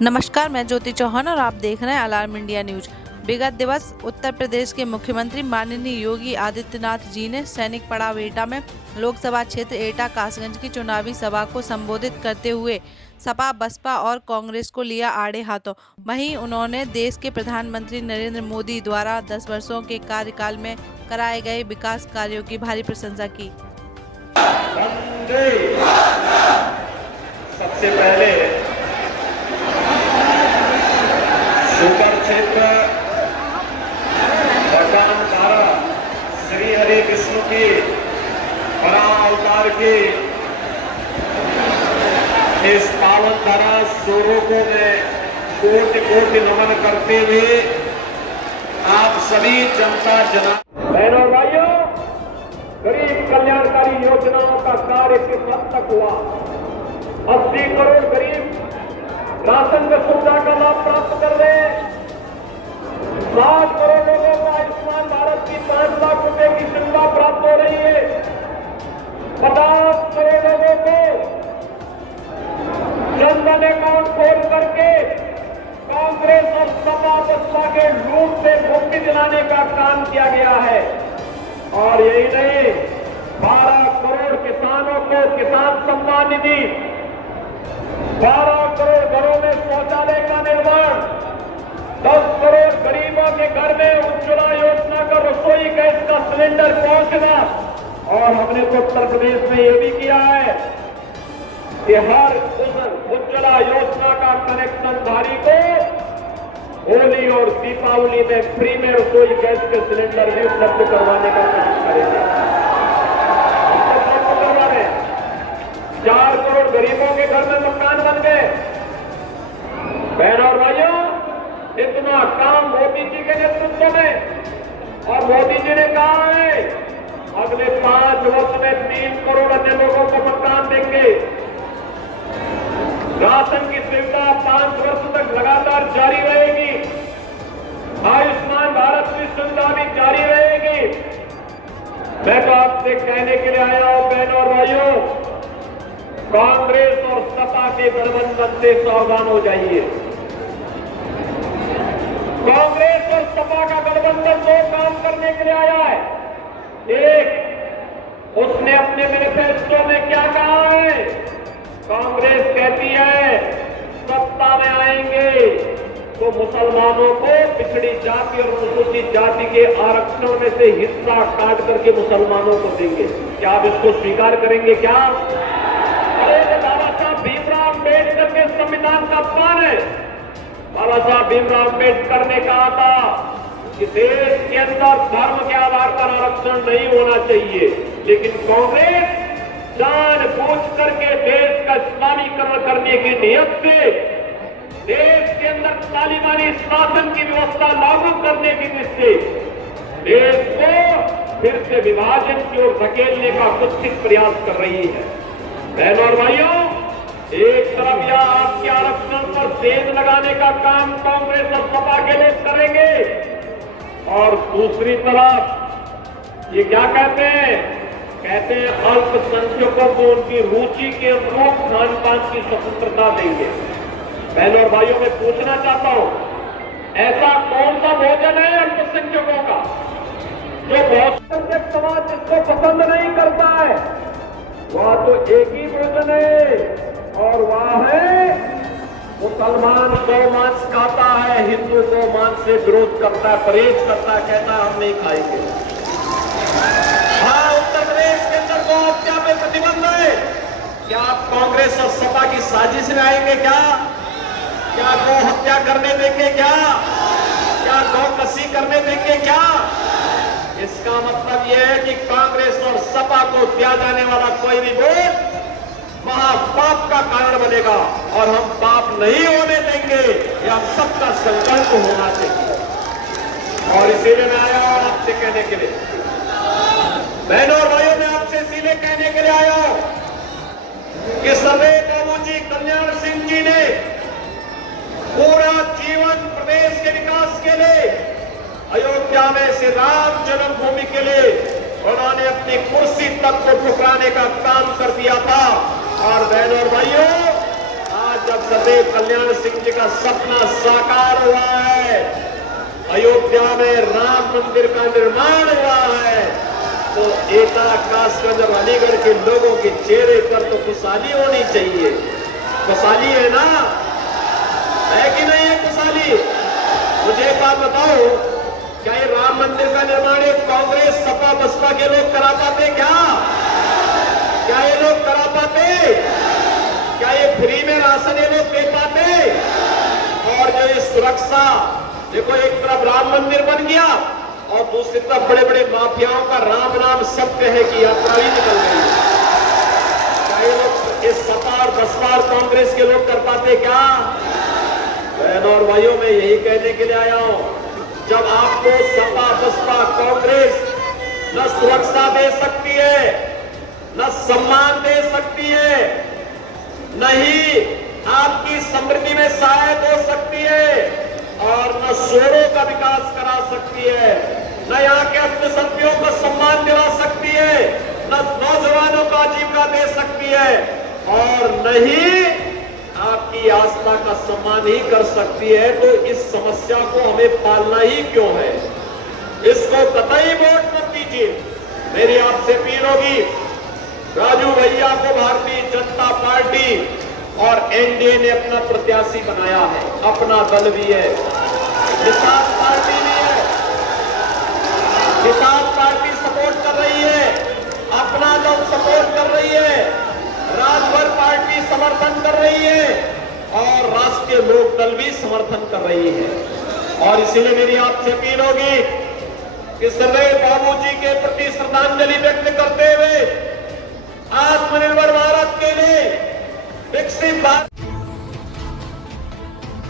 नमस्कार, मैं ज्योति चौहान और आप देख रहे हैं अलार्म इंडिया न्यूज। विगत दिवस उत्तर प्रदेश के मुख्यमंत्री माननीय योगी आदित्यनाथ जी ने सैनिक पड़ाव एटा में लोकसभा क्षेत्र एटा कासगंज की चुनावी सभा को संबोधित करते हुए सपा, बसपा और कांग्रेस को लिया आड़े हाथों। वहीं उन्होंने देश के प्रधानमंत्री नरेंद्र मोदी द्वारा 10 वर्षों के कार्यकाल में कराए गए विकास कार्यों की भारी प्रशंसा की। सबसे पहले सुपर क्षेत्र भगवान तारा श्री हरि विष्णु की परावतार की इस पावन धारा स्वरूपों में कोटि कोटि नमन करते हुए आप सभी जनता बहनों भाइयों, गरीब कल्याणकारी योजनाओं का कार्य किस हद तक हुआ? 80 करोड़ गरीब राशन की सुविधा का लाभ प्राप्त कर रहे हैं। 60 करोड़ लोगों को आयुष्मान भारत की 5 लाख रुपए की सुविधा प्राप्त हो रही है। 50 करोड़ लोगों को जनधन अकाउंट खोल करके कांग्रेस और सपा बसपा के लूट से मुक्ति दिलाने का काम किया गया है। और यही नहीं, 12 करोड़ किसानों को किसान सम्मान निधि, 12 करोड़ घरों में शौचालय का निर्माण, 10 करोड़ गरीबों के घर में उज्ज्वला योजना का रसोई गैस का सिलेंडर पहुंचना। और हमने तो उत्तर प्रदेश में यह भी किया है कि हर उज्ज्वला योजना का कनेक्शनधारी को होली और दीपावली में फ्री में रसोई गैस के सिलेंडर भी उपलब्ध करवाने का काम करेंगे। 4 करोड़ गरीबों के घर में मकान बन गए। बहनों और भाइयों, इतना काम मोदी जी के नेतृत्व में। और मोदी जी ने कहा है अगले 5 वर्ष में 3 करोड़ अन्य लोगों को मकान देंगे। राशन की सुविधा 5 वर्ष तक लगातार जारी रहेगी। आयुष्मान भारत की सुविधा भी जारी रहेगी। मैं तो आपसे कहने के लिए आया हूं बहनों और भाइयों, कांग्रेस और सपा के गठबंधन से सावधान हो जाइए। कांग्रेस और सपा का गठबंधन 2 काम करने के लिए आया है। एक, उसने अपने मैनिफेस्टो में क्या कहा है? कांग्रेस कहती है सत्ता में आएंगे तो मुसलमानों को पिछड़ी जाति और अनुसूचित जाति के आरक्षण में से हिस्सा काट करके मुसलमानों को देंगे। क्या आप इसको स्वीकार करेंगे? क्या बाबा साहब भीमराव अम्बेडकर के संविधान का अपमान है? बाबा साहब भीमराव अम्बेडकर ने कहा था कि देश के अंदर धर्म के आधार पर आरक्षण नहीं होना चाहिए, लेकिन कांग्रेस जानबूझ करके देश का इस्लामीकरण करने की नियत से देश के अंदर तालिबानी शासन की व्यवस्था लागू करने की दृष्टि से देश को फिर से विभाजन की ओर धकेलने का कुत्सित प्रयास कर रही है। बहनों और भाइयों, एक तरफ यह आपके आरक्षण पर सेंध लगाने का काम कांग्रेस और सपा के लोग करेंगे, और दूसरी तरफ ये क्या कहते हैं अल्पसंख्यकों को उनकी रुचि के अनुरूप खान पान की स्वतंत्रता देंगे। बहनों और भाइयों, मैं पूछना चाहता हूं, ऐसा कौन सा भोजन है अल्पसंख्यकों का जो बहुत समाज इसको पसंद नहीं करता है? वह तो एक ही भोजन है, और वह है मुसलमान गौ मांस खाता है, हिंदू गौ मांस से विरोध करता है, परहेज करता है, कहता है हम नहीं खाएंगे। हाँ, उत्तर प्रदेश के अंदर गौ हत्या पे प्रतिबंध है। क्या आप कांग्रेस और सपा की साजिश में आएंगे? क्या गौ हत्या करने देंगे? क्या गौ कसी करने देंगे? क्या इसका मतलब यह है कि कांग्रेस और सपा को दिया जाने वाला कोई भी वोट महापाप का कारण बनेगा, और हम पाप नहीं होने देंगे। यह हम सबका संकल्प होना चाहिए। और इसीलिए मैं आया हूं आपसे कहने के लिए, बहनों और भाइयों, मैं आपसे इसीलिए कहने के लिए आया हूं कि सदैव बाबूजी कल्याण सिंह जी ने पूरा जीवन प्रदेश के विकास के लिए, अयोध्या में श्री राम जन्मभूमि के लिए उन्होंने अपनी कुर्सी तक को ठुकराने का काम कर दिया था। और बहनों और भाइयों, आज जब सदैव कल्याण सिंह जी का सपना साकार हुआ है, अयोध्या में राम मंदिर का निर्माण हुआ है, तो एटा, कासगंज और अलीगढ़ के लोगों के चेहरे पर तो खुशहाली होनी चाहिए। खुशहाली है ना, है कि नहीं है खुशहाली? मुझे एक बात बताओ, क्या ये राम मंदिर का निर्माण एक कांग्रेस, सपा, बसपा के लोग करा पाते? क्या ये लोग करा पाते? क्या ये फ्री में राशन ये लोग दे पाते? और जो ये सुरक्षा, देखो एक तरफ राम मंदिर बन गया और दूसरी तरफ बड़े बड़े माफियाओं का राम नाम सत्य है कि यात्रा भी निकल गई। क्या ये लोग, इस सपा और बसपा और कांग्रेस के लोग कर पाते क्या? बहनों और भाइयों, मैं यही कहने के लिए आया हूं, जब आपको सपा, बसपा, कांग्रेस न सुरक्षा दे सकती है, न सम्मान दे सकती है, न ही आपकी समृद्धि में सहायक हो सकती है, और न शोरों का विकास करा सकती है, न यहाँ के अल्पसंख्यकों को सम्मान दिला सकती है, न नौजवानों को आजीविका दे सकती है, और न ही आपकी आस्था का सम्मान ही कर सकती है, तो इस समस्या को हमें पालना ही क्यों है? इसको कतई वोट मत दीजिए। मेरी आपसे अपील होगी, राजू भैया को भारतीय जनता पार्टी और एनडीए ने अपना प्रत्याशी बनाया है, अपना दल भी है, किसान पार्टी भी है, किसान पार्टी सपोर्ट कर रही है, अपना दल सपोर्ट कर रही है, राजभर पार्टी समर्थन कर रही है, और राष्ट्रीय लोक दल भी समर्थन कर रही है। और इसीलिए मेरी आपसे अपील होगी कि सरदार बाबूजी के प्रति श्रद्धांजलि व्यक्त करते हुए आत्मनिर्भर भारत के लिए, विकसित भारत।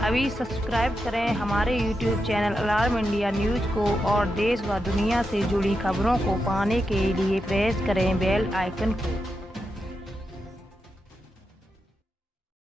अभी सब्सक्राइब करें हमारे YouTube channel alarm India news को, और देश व दुनिया से जुड़ी खबरों को पाने के लिए प्रेस करें बेल आइकन को।